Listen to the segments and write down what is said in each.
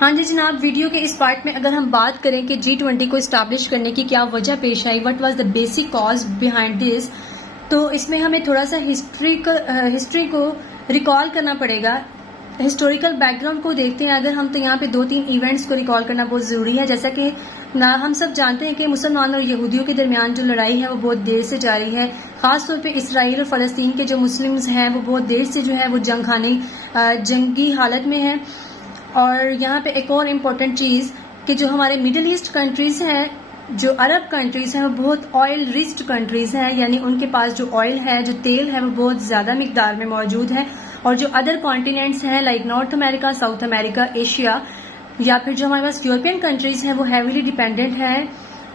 हाँ जी जनाब, वीडियो के इस पार्ट में अगर हम बात करें कि G20 को इस्टेब्लिश करने की क्या वजह पेश आई, what was the basic cause behind this, तो इसमें हमें थोड़ा सा हिस्ट्री को रिकॉल करना पड़ेगा। हिस्टोरिकल बैकग्राउंड को देखते हैं अगर हम, तो यहाँ पे 2-3 इवेंट्स को रिकॉल करना बहुत ज़रूरी है। जैसा कि ना हम सब जानते हैं कि मुसलमान और यहूदियों के दरमियान जो लड़ाई है वो बहुत देर से जारी है। ख़ास तौर पे इसराइल और फ़लस्तीन के जो मुस्लिम्स हैं वो बहुत देर से जो है वो जंगी हालत में हैं। और यहाँ पे एक और इम्पोर्टेंट चीज़ कि जो हमारे मिडिल ईस्ट कंट्रीज़ हैं, जो अरब कंट्रीज़ हैं, वो बहुत ऑयल रिच्ड कंट्रीज़ हैं, यानी उनके पास जो ऑयल है, जो तेल है, वो बहुत ज़्यादा मिकदार में मौजूद है। और जो अदर कॉन्टिनेंट्स हैं like north America, South America, Asia, या फिर जो हमारे पास यूरोपियन कंट्रीज़ हैं, वो हैवीली डिपेंडेंट हैं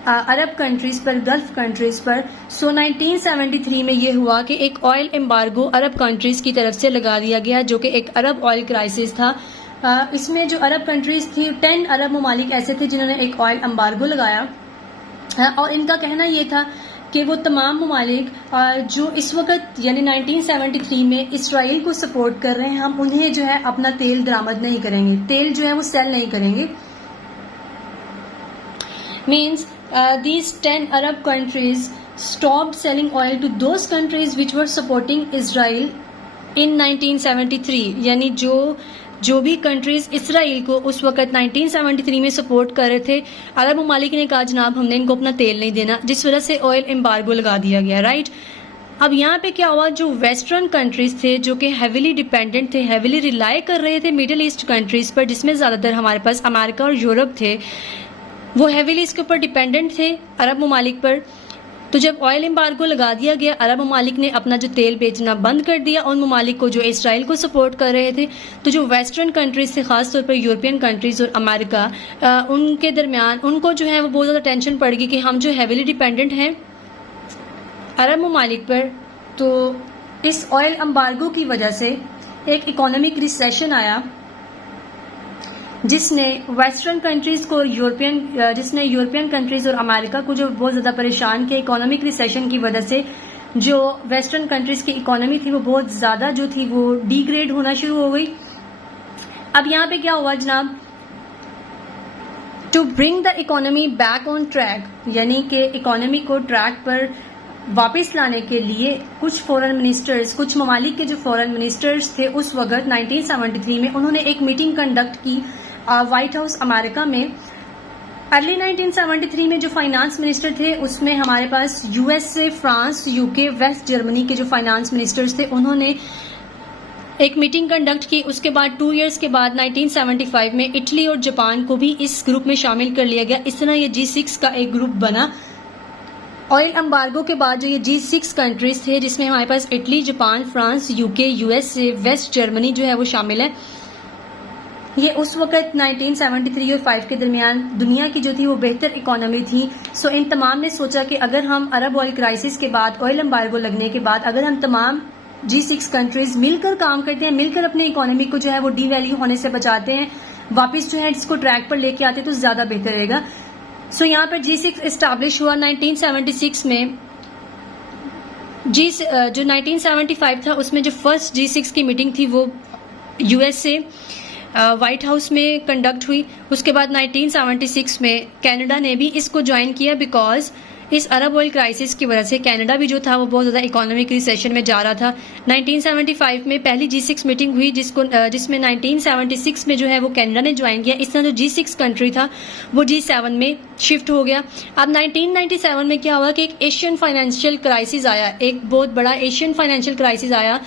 अरब कंट्रीज़ पर, गल्फ कंट्रीज़ पर। सो 1973 में ये हुआ कि एक ऑयल एम्बार्गो अरब कंट्रीज़ की तरफ से लगा दिया गया, जो कि एक अरब ऑयल क्राइसिस था। इसमें जो अरब कंट्रीज़ थी, 10 अरब ममालिक ऐसे थे जिन्होंने एक ऑयल एम्बार्गो लगाया। और इनका कहना ये था कि वो तमाम ममालिक जो इस वक्त यानी 1973 में इसराइल को सपोर्ट कर रहे हैं, हम उन्हें जो है अपना तेल दरामद नहीं करेंगे, तेल जो है वो सेल नहीं करेंगे। Means these 10 Arab countries stopped selling oil to those countries which were supporting Israel in 1973। यानी जो भी कंट्रीज इसराइल को उस वक्त 1973 में सपोर्ट कर रहे थे, अरब ममालिक ने कहा जनाब हमने इनको अपना तेल नहीं देना, जिस वजह से ऑयल एम्बार्गो लगा दिया गया, राइट। अब यहाँ पे क्या हुआ, जो वेस्टर्न कंट्रीज थे जो कि हैविली डिपेंडेंट थे, हैविली रिलाई कर रहे थे मिडिल ईस्ट कंट्रीज पर, जिसमें ज़्यादातर हमारे पास अमेरिका और यूरोप थे, वो हैविली इसके ऊपर डिपेंडेंट थे अरब ममालिक पर। तो जब ऑयल एम्बार्गो लगा दिया गया, अरब ममालिक ने अपना जो तेल बेचना बंद कर दिया उन ममालिक को जो इसराइल को सपोर्ट कर रहे थे। तो जो वेस्टर्न कंट्रीज थे, खासतौर पर यूरोपियन कंट्रीज और अमेरिका, उनके दरमियान उनको जो है वो बहुत ज़्यादा टेंशन पड़ गई कि हम जो हैविली डिपेंडेंट हैं अरब ममालिक पर, तो इस ऑयल एम्बार्गो की वजह से एक इकोनॉमिक रिसेशन आया जिसने वेस्टर्न कंट्रीज को यूरोपियन कंट्रीज और अमेरिका को जो बहुत ज़्यादा परेशान किया। इकोनॉमिक रिसेशन की वजह से जो वेस्टर्न कंट्रीज की इकोनॉमी थी वो बहुत ज़्यादा जो थी वो डिग्रेड होना शुरू हो गई। अब यहाँ पे क्या हुआ जनाब, to bring the economy back on track, यानी कि इकोनॉमी को ट्रैक पर वापस लाने के लिए कुछ फॉरेन मिनिस्टर्स, कुछ ममालिक के जो फॉरेन मिनिस्टर्स थे उस वक्त 1973 में, उन्होंने एक मीटिंग कंडक्ट की व्हाइट हाउस अमेरिका में। अर्ली 1973 में जो फाइनेंस मिनिस्टर थे उसमें हमारे पास USA, France, UK, West Germany के जो फाइनेंस मिनिस्टर्स थे उन्होंने एक मीटिंग कंडक्ट की। उसके बाद 2 इयर्स के बाद 1975 में इटली और जापान को भी इस ग्रुप में शामिल कर लिया गया। इस तरह ये G6 का एक ग्रुप बना। ऑयल एम्बार्गो के बाद जो ये G6 कंट्रीज थे, जिसमें हमारे पास Italy, Japan, France, UK, USA, West Germany जो है वो शामिल है, ये उस वक्त 1973 और 5 के दरमियान दुनिया की जो थी वो बेहतर इकोनॉमी थी। सो इन तमाम ने सोचा कि अगर हम अरब ऑयल क्राइसिस के बाद, ऑयल एम्बार्गो लगने के बाद, अगर हम तमाम G6 कंट्रीज मिलकर काम करते हैं, मिलकर अपने इकोनॉमी को जो है वो डीवैल्यू होने से बचाते हैं, वापस जो है इसको ट्रैक पर लेके आते तो ज़्यादा बेहतर रहेगा। सो यहाँ पर G6 इस्टेब्लिश हुआ 1976 में। जो 1975 था उसमें जो फर्स्ट G6 की मीटिंग थी वो यूएसए व्हाइट हाउस में कंडक्ट हुई। उसके बाद 1976 में कनाडा ने भी इसको ज्वाइन किया, बिकॉज इस अरब ऑयल क्राइसिस की वजह से कनाडा भी जो था वो बहुत ज़्यादा इकोनॉमिक रिसेशन में जा रहा था। 1975 में पहली G6 मीटिंग हुई जिसमें 1976 में जो है वो कनाडा ने ज्वाइन किया। इस तरह जो G6 कंट्री था वो G7 में शिफ्ट हो गया। अब 1997 में क्या हुआ कि एक एशियन फाइनेंशियल क्राइसिस आया, एक बहुत बड़ा एशियन फाइनेंशियल क्राइसिस आया,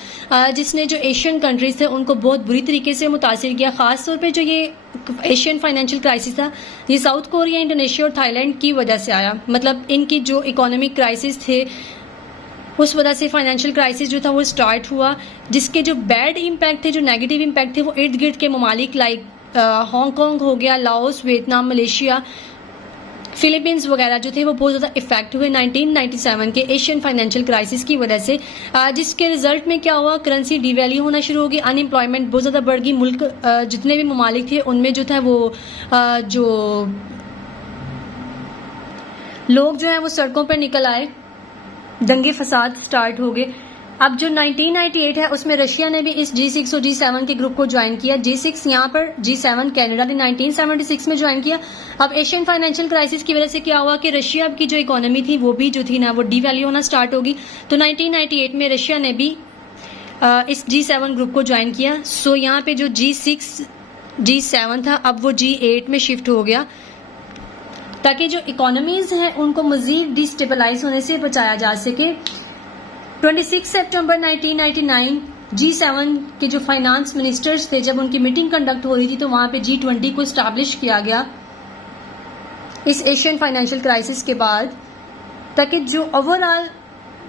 जिसने जो एशियन कंट्रीज थे उनको बहुत बुरी तरीके से मुतासिर किया। ख़ास तौर पे जो ये एशियन फाइनेंशियल क्राइसिस था ये साउथ कोरिया, इंडोनेशिया और थाईलैंड की वजह से आया। मतलब इनकी जो इकोनॉमिक क्राइसिस थे उस वजह से फाइनेंशियल क्राइसिस जो था वो स्टार्ट हुआ, जिसके जो बैड इम्पैक्ट थे, जो नेगेटिव इम्पैक्ट थे, वो इर्द गिर्द के ममालिक लाइक हांगकॉन्ग हो गया, लाओस, वियतनाम, मलेशिया, फिलीपींस वगैरह जो थे वो बहुत ज़्यादा इफेक्ट हुए 1997 के एशियन फाइनेंशियल क्राइसिस की वजह से, जिसके रिजल्ट में क्या हुआ, करेंसी डिवैल्यू होना शुरू हो गई, अनएम्प्लॉयमेंट बहुत ज़्यादा बढ़ गई। मुल्क जितने भी ममालिक थे उनमें जो था वो जो लोग जो है वो सड़कों पर निकल आए, दंगे फसाद स्टार्ट हो गए। अब जो 1998 है उसमें रशिया ने भी इस G6 और G7 के ग्रुप को ज्वाइन किया। G6 यहाँ पर, G7 कनाडा ने 1976 में ज्वाइन किया। अब एशियन फाइनेंशियल क्राइसिस की वजह से क्या हुआ कि रशिया की जो इकोनॉमी थी वो भी जो थी ना वो डीवैल्यू होना स्टार्ट होगी। तो 1998 में रशिया ने भी इस G7 ग्रुप को ज्वाइन किया। सो यहाँ पे जो G6 G7 था अब वो G8 में शिफ्ट हो गया, ताकि जो इकोनॉमीज हैं उनको मजीद डिस्टेबलाइज होने से बचाया जा सके। 26 सितंबर 1999 G7 के जो फाइनेंस मिनिस्टर्स थे, जब उनकी मीटिंग कंडक्ट हो रही थी तो वहां पे G20 को स्टैब्लिश किया गया इस एशियन फाइनेंशियल क्राइसिस के बाद, ताकि जो ओवरऑल,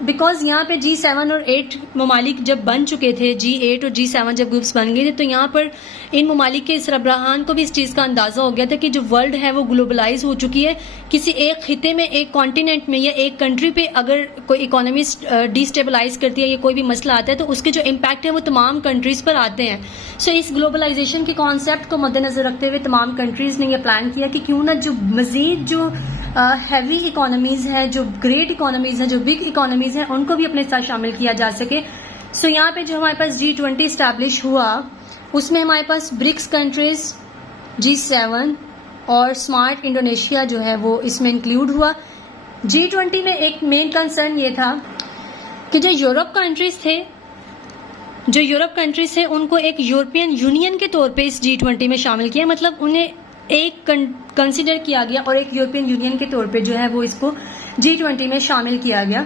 बिकॉज यहाँ पे G7 और 8 ममालिक जब बन चुके थे, G8 और G7 जब ग्रुप्स बन गए थे, तो यहाँ पर इन ममालिक के सरबराहान को भी इस चीज़ का अंदाज़ा हो गया था कि जो वर्ल्ड है वो ग्लोबलाइज हो चुकी है। किसी एक खिते में, एक कॉन्टिनेंट में या एक कंट्री पे अगर कोई इकोनॉमी डिस्टेबलाइज करती है या कोई भी मसला आता है तो उसके जो इम्पैक्ट है वो तमाम कंट्रीज़ पर आते हैं। सो इस ग्लोबलाइजेशन के कॉन्सेप्ट को मद्देनजर रखते हुए तमाम कंट्रीज़ ने यह प्लान किया कि क्यों ना जो मज़ीद जो हैवी इकोनॉमीज हैं, जो ग्रेट इकोनॉमीज हैं, जो बिग इकोनॉमीज हैं, उनको भी अपने साथ शामिल किया जा सके। सो यहाँ पे जो हमारे पास G20 स्टैब्लिश हुआ उसमें हमारे पास ब्रिक्स कंट्रीज, G7 और स्मार्ट इंडोनेशिया जो है वो इसमें इंक्लूड हुआ। G20 में एक मेन कंसर्न ये था कि जो यूरोप कंट्रीज थे उनको एक यूरोपियन यूनियन के तौर पे इस G20 में शामिल किया, मतलब उन्हें एक कंसिडर किया गया और एक यूरोपियन यूनियन के तौर पे जो है वो इसको G20 में शामिल किया गया।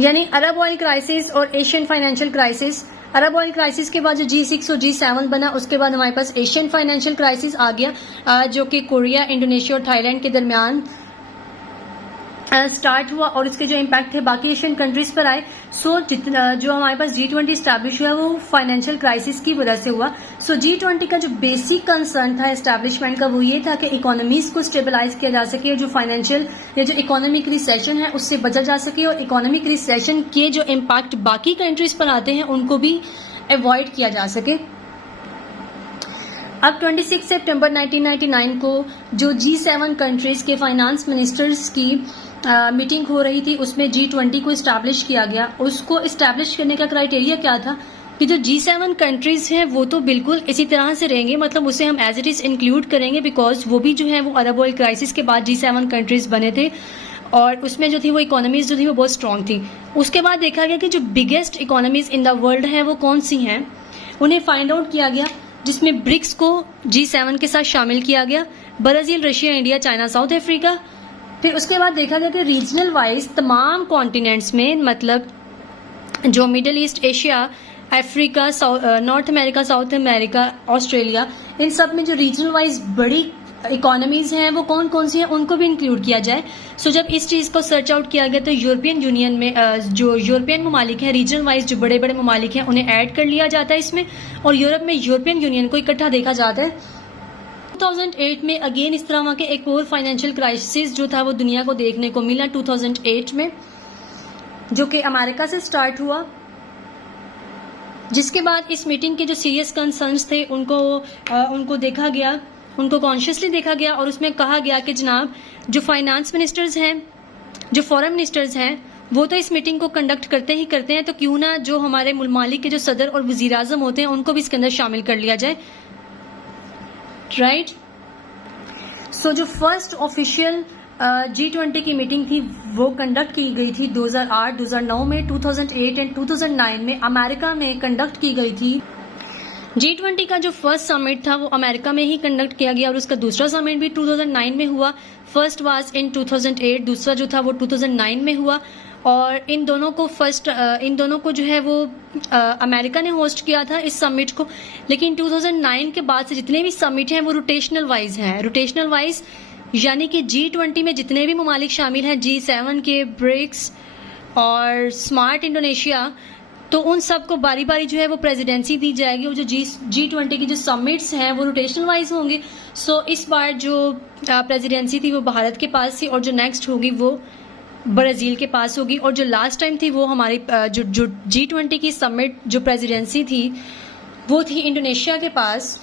यानी अरब ऑयल क्राइसिस और एशियन फाइनेंशियल क्राइसिस, अरब ऑयल क्राइसिस के बाद जो G6 और G7 बना, उसके बाद हमारे पास एशियन फाइनेंशियल क्राइसिस आ गया जो कि कोरिया, इंडोनेशिया और थाईलैंड के दरमियान स्टार्ट हुआ और इसके जो इम्पैक्ट थे बाकी एशियन कंट्रीज पर आए। सो जो हमारे पास G20 स्टैब्लिश हुआ वो फाइनेंशियल क्राइसिस की वजह से हुआ। सो G20 का जो बेसिक कंसर्न था एस्टैब्लिशमेंट का वो ये था कि इकोनॉमीज को स्टेबलाइज किया जा सके और जो फाइनेंशियल या जो इकोनॉमिक रिसेशन है उससे बचा जा सके और इकोनॉमिक रिसेशन के जो इम्पैक्ट बाकी कंट्रीज पर आते हैं उनको भी अवॉइड किया जा सके। अब 26 सितंबर 1999 को जो G7 कंट्रीज के फाइनेंस मिनिस्टर्स की मीटिंग हो रही थी उसमें G20 को इस्टेब्लिश किया गया। उसको इस्टेब्लिश करने का क्राइटेरिया क्या था कि जो G7 कंट्रीज हैं वो तो बिल्कुल इसी तरह से रहेंगे, मतलब उसे हम एज इट इज इंक्लूड करेंगे बिकॉज वो भी जो है वो अरब ऑयल क्राइसिस के बाद G7 कंट्रीज बने थे और उसमें जो थी वो इकोनॉमीज जो थी वो बहुत स्ट्रांग थी। उसके बाद देखा गया कि जो biggest economies in the world हैं वो कौन सी हैं, उन्हें फाइंड आउट किया गया, जिसमें ब्रिक्स को G7 के साथ शामिल किया गया, Brazil, Russia, India, China, south Africa. फिर उसके बाद देखा गया कि रीजनल वाइज तमाम कॉन्टिनेंट्स में, मतलब जो Middle East, Asia, Africa, North America, South America, Australia, इन सब में जो रीजनल वाइज बड़ी इकोनॉमीज हैं वो कौन कौन सी हैं उनको भी इंक्लूड किया जाए। सो जब इस चीज़ को सर्च आउट किया गया तो यूरोपियन यूनियन में जो यूरोपियन ममालिक हैं, रीजनल वाइज जो बड़े बड़े ममालिक हैं उन्हें ऐड कर लिया जाता है इसमें, और यूरोप में यूरोपियन यूनियन को इकट्ठा देखा जाता है। 2008 में अगेन इस तरह के एक और फाइनेंशियल क्राइसिस जो था वो दुनिया को देखने को मिला 2008 में, जो कि अमेरिका से स्टार्ट हुआ, जिसके बाद इस मीटिंग के जो सीरियस कंसर्न्स थे उनको देखा गया, उनको कॉन्शियसली देखा गया और उसमें कहा गया कि जनाब जो फाइनेंस मिनिस्टर्स हैं, जो फॉरेन मिनिस्टर्स हैं, वो तो इस मीटिंग को कंडक्ट करते ही करते हैं, तो क्यों ना जो हमारे ममालिक के जो सदर और वजीर आजम होते हैं उनको भी इसके अंदर शामिल कर लिया जाए, राइट। सो जो फर्स्ट ऑफिशियल G20 की मीटिंग थी वो कंडक्ट की गई थी 2008, 2009 में, 2008 एंड 2009 में अमेरिका में कंडक्ट की गई थी। G20 का जो फर्स्ट समिट था वो अमेरिका में ही कंडक्ट किया गया और उसका दूसरा समिट भी 2009 में हुआ। फर्स्ट वाज इन 2008, दूसरा जो था वो 2009 में हुआ और इन दोनों को जो है वो अमेरिका ने होस्ट किया था इस समिट को। लेकिन 2009 के बाद से जितने भी समिट हैं वो रोटेशनल वाइज हैं, रोटेशनल वाइज यानी कि G20 में जितने भी ममालिक शामिल हैं, G7 के, ब्रिक्स और स्मार्ट इंडोनेशिया, तो उन सबको बारी बारी जो है वो प्रेसिडेंसी दी जाएगी और जो G20 की जो समिट्स हैं वो रोटेशनल वाइज होंगे। सो इस बार जो प्रेसिडेंसी थी वो भारत के पास थी और जो नेक्स्ट होगी वो ब्राज़ील के पास होगी, और जो लास्ट टाइम थी वो हमारी जो G20 की समिट जो प्रेसिडेंसी थी वो थी इंडोनेशिया के पास।